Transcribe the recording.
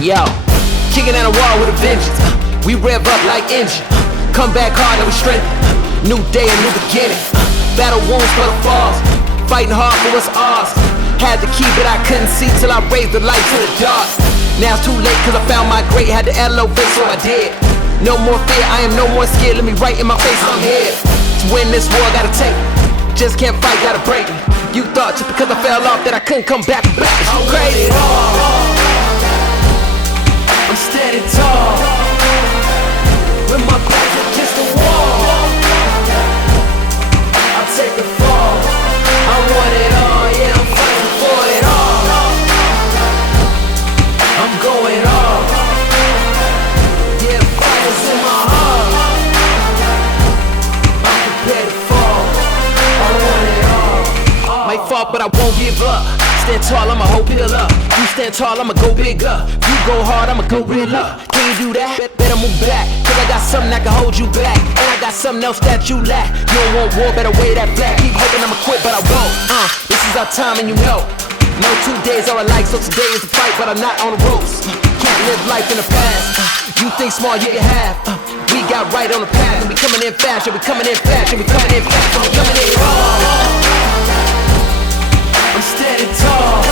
Yo, kicking down a wall with a vengeance. We rev up like engine. Come back hard and we strengthen. New day, a new beginning. Battle wounds for the falls. Fighting hard for what's ours. Had the key but I couldn't see till I raised the light to the dark. Now it's too late cause I found my great. Had to elevate so I did. No more fear, I am no more scared. Look me right in my face, I'm here. To win this war, gotta take it. Just can't fight, gotta break it. You thought just because I fell off that I couldn't come back. It's crazy. I'm steady tall. With my back against the wall. I'll take the fall. I want it all, yeah, I'm fighting for it all. I'm going all. Yeah, fire's in my heart. I'm prepared to fall. I want it all. Might fall, but I won't give up. Stand tall, I'ma hold pill up. You stand tall, I'ma go bigger. You go hard, I'ma go real up. Can you do that? Better move back. Cause I got something that can hold you back. And I got something else that you lack. You don't want war, better weigh that flag. Keep hoping I'ma quit, but I won't. This is our time and you know. No 2 days are alike, so today is the fight, but I'm not on the ropes. Can't live life in the past. You think small, you can have. We got right on the path, and we coming in fast, and we coming in fast, and we coming in fast, and we coming in hard. I'm steady tall.